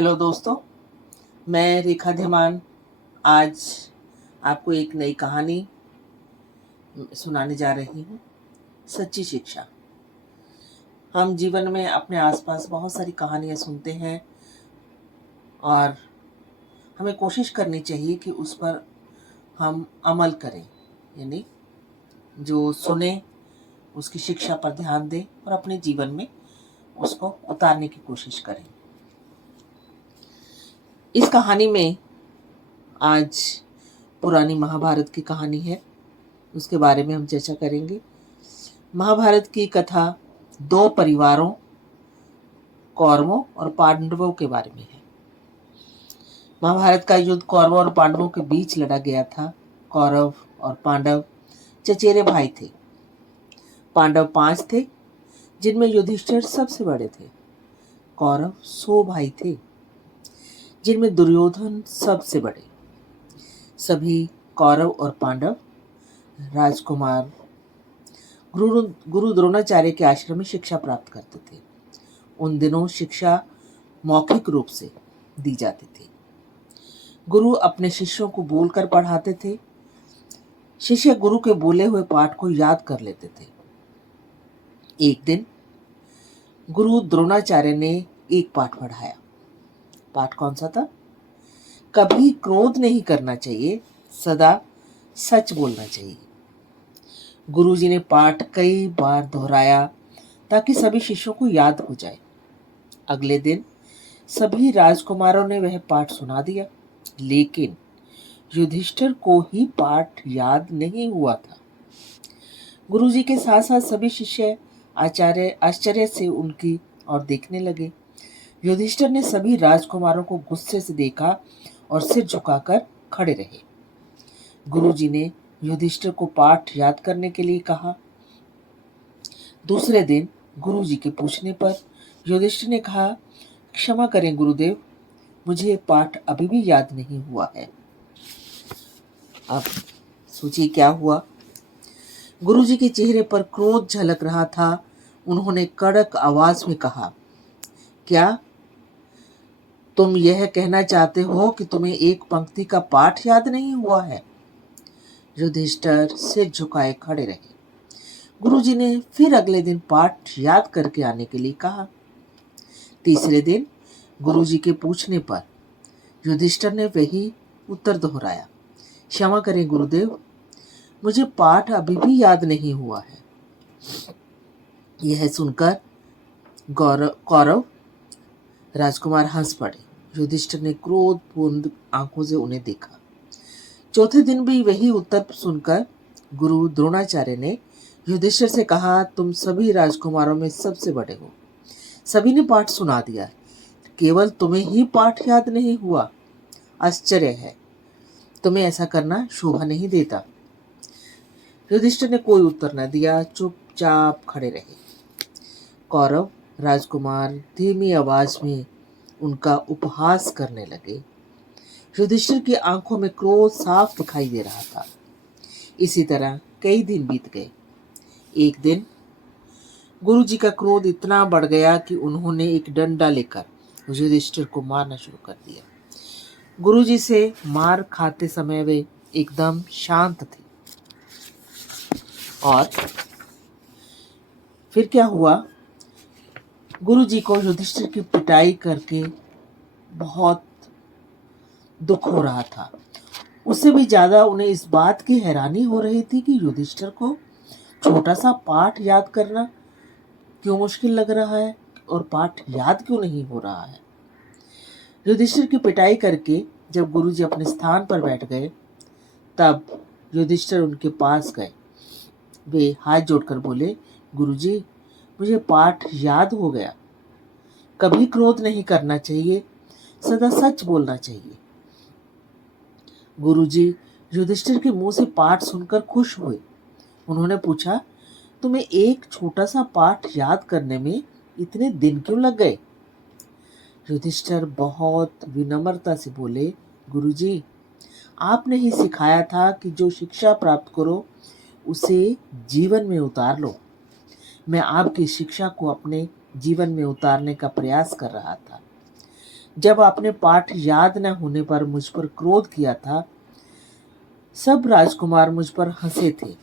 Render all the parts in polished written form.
Hello दोस्तों, मैं रेखा धीमान आज आपको एक नई कहानी सुनाने जा रही हूँ। सच्ची शिक्षा। हम जीवन में अपने आसपास बहुत सारी कहानियाँ सुनते हैं और हमें कोशिश करनी चाहिए कि उस पर हम अमल करें, यानी जो सुने उसकी शिक्षा पर ध्यान दें और अपने जीवन में उसको उतारने की कोशिश करें। इस कहानी में आज पुरानी महाभारत की कहानी है, उसके बारे में हम चर्चा करेंगे। महाभारत की कथा दो परिवारों, कौरवों और पांडवों के बारे में है। महाभारत का युद्ध कौरवों और पांडवों के बीच लड़ा गया था। कौरव और पांडव चचेरे भाई थे। पांडव 5 थे, जिनमें युधिष्ठिर सबसे बड़े थे। कौरव 100 भाई थे, जिनमें दुर्योधन सबसे बड़े। सभी कौरव और पांडव राजकुमार गुरु द्रोणाचार्य के आश्रम में शिक्षा प्राप्त करते थे। उन दिनों शिक्षा मौखिक रूप से दी जाती थी। गुरु अपने शिष्यों को बोलकर पढ़ाते थे। शिष्य गुरु के बोले हुए पाठ को याद कर लेते थे। एक दिन गुरु द्रोणाचार्य ने एक पाठ पढ़ाया। पाठ कौन सा था? कभी क्रोध नहीं करना चाहिए, सदा सच बोलना चाहिए। गुरुजी ने पाठ कई बार दोहराया ताकि सभी शिष्यों को याद हो जाए। अगले दिन सभी राजकुमारों ने वह पाठ सुना दिया, लेकिन युधिष्ठिर को ही पाठ याद नहीं हुआ था। गुरुजी के साथ साथ सभी शिष्य आश्चर्य से उनकी ओर देखने लगे। युधिष्ठिर ने सभी राजकुमारों को गुस्से से देखा और सिर झुकाकर खड़े रहे। गुरुजी ने युधिष्ठिर को पाठ याद करने के लिए कहा। दूसरे दिन गुरुजी के पूछने पर युधिष्ठिर ने कहा, क्षमा करें गुरुदेव, मुझे पाठ अभी भी याद नहीं हुआ है। अब सोचिए क्या हुआ। गुरुजी के चेहरे पर क्रोध झलक रहा था। उन्होंने कड़क आवाज में कहा, क्या तुम यह कहना चाहते हो कि तुम्हें एक पंक्ति का पाठ याद नहीं हुआ है? युधिष्ठिर सिर झुकाए खड़े रहे। गुरुजी ने फिर अगले दिन पाठ याद करके आने के लिए कहा। तीसरे दिन गुरुजी के पूछने पर युधिष्ठिर ने वही उत्तर दोहराया, क्षमा करें गुरुदेव, मुझे पाठ अभी भी याद नहीं हुआ है। यह सुनकर कौरव राजकुमार हंस पड़े। युधिष्ठिर ने क्रोधपूर्ण आंखों से उन्हें देखा। चौथे दिन भी वही उत्तर सुनकर गुरु द्रोणाचार्य ने युधिष्ठिर से कहा, तुम सभी राजकुमारों में सबसे बड़े हो। सभी ने पाठ सुना दिया, केवल तुम्हें ही पाठ याद नहीं हुआ। आश्चर्य है, तुम्हें ऐसा करना शोभा नहीं देता। युधिष्ठिर ने कोई उत्तर न दिया, चुपचाप खड़े रहे। कौरव राजकुमार धीमी आवाज में उनका उपहास करने लगे। युधिष्ठिर की आंखों में क्रोध साफ दिखाई दे रहा था। इसी तरह कई दिन बीत गए। एक दिन गुरुजी का क्रोध इतना बढ़ गया कि उन्होंने एक डंडा लेकर युधिष्ठिर को मारना शुरू कर दिया। गुरुजी से मार खाते समय वे एकदम शांत थे। और फिर क्या हुआ, गुरुजी को युधिष्ठिर की पिटाई करके बहुत दुख हो रहा था। उससे भी ज्यादा उन्हें इस बात की हैरानी हो रही थी कि युधिष्ठिर को छोटा सा पाठ याद करना क्यों मुश्किल लग रहा है और पाठ याद क्यों नहीं हो रहा है। युधिष्ठिर की पिटाई करके जब गुरुजी अपने स्थान पर बैठ गए, तब युधिष्ठिर उनके पास गए। वे हाथ जोड़कर बोले, गुरुजी, मुझे पाठ याद हो गया। कभी क्रोध नहीं करना चाहिए, सदा सच बोलना चाहिए। गुरुजी युधिष्ठिर के मुंह से पाठ सुनकर खुश हुए। उन्होंने पूछा, तुम्हें एक छोटा सा पाठ याद करने में इतने दिन क्यों लग गए? युधिष्ठिर बहुत विनम्रता से बोले, गुरुजी, आपने ही सिखाया था कि जो शिक्षा प्राप्त करो उसे जीवन में उतार लो। मैं आपकी शिक्षा को अपने जीवन में उतारने का प्रयास कर रहा था। जब आपने पाठ याद न होने पर मुझ पर क्रोध किया था, सब राजकुमार मुझ पर हंसे थे,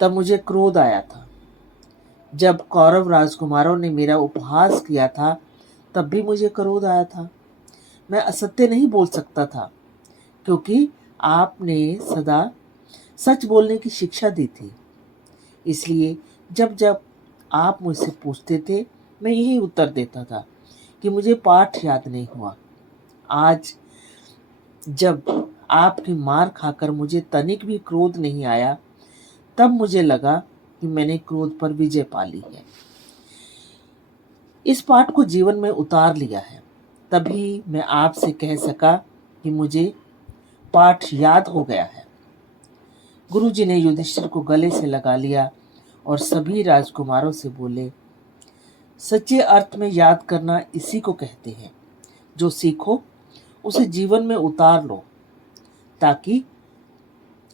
तब मुझे क्रोध आया था। जब कौरव राजकुमारों ने मेरा उपहास किया था, तब भी मुझे क्रोध आया था। मैं असत्य नहीं बोल सकता था, क्योंकि आपने सदा सच बोलने की शिक्षा दी थी। इसलिए जब जब आप मुझसे पूछते थे, मैं यही उत्तर देता था कि मुझे पाठ याद नहीं हुआ। आज जब आपकी मार खाकर मुझे तनिक भी क्रोध नहीं आया, तब मुझे लगा कि मैंने क्रोध पर विजय पा ली है। इस पाठ को जीवन में उतार लिया है, तभी मैं आपसे कह सका कि मुझे पाठ याद हो गया है। गुरुजी ने युधिष्ठिर को गले से लगा लिया और सभी राजकुमारों से बोले, सच्चे अर्थ में याद करना इसी को कहते हैं। जो सीखो उसे जीवन में उतार लो, ताकि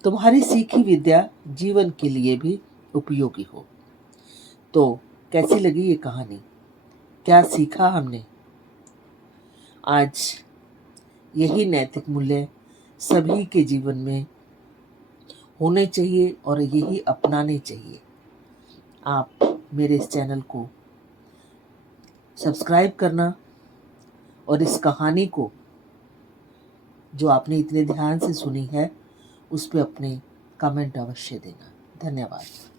तुम्हारी सीखी विद्या जीवन के लिए भी उपयोगी हो। तो कैसी लगी ये कहानी? क्या सीखा हमने? आज यही नैतिक मूल्य सभी के जीवन में होने चाहिए और यही अपनाने चाहिए। आप मेरे इस चैनल को सब्सक्राइब करना और इस कहानी को जो आपने इतने ध्यान से सुनी है, उस पर अपने कमेंट अवश्य देना। धन्यवाद।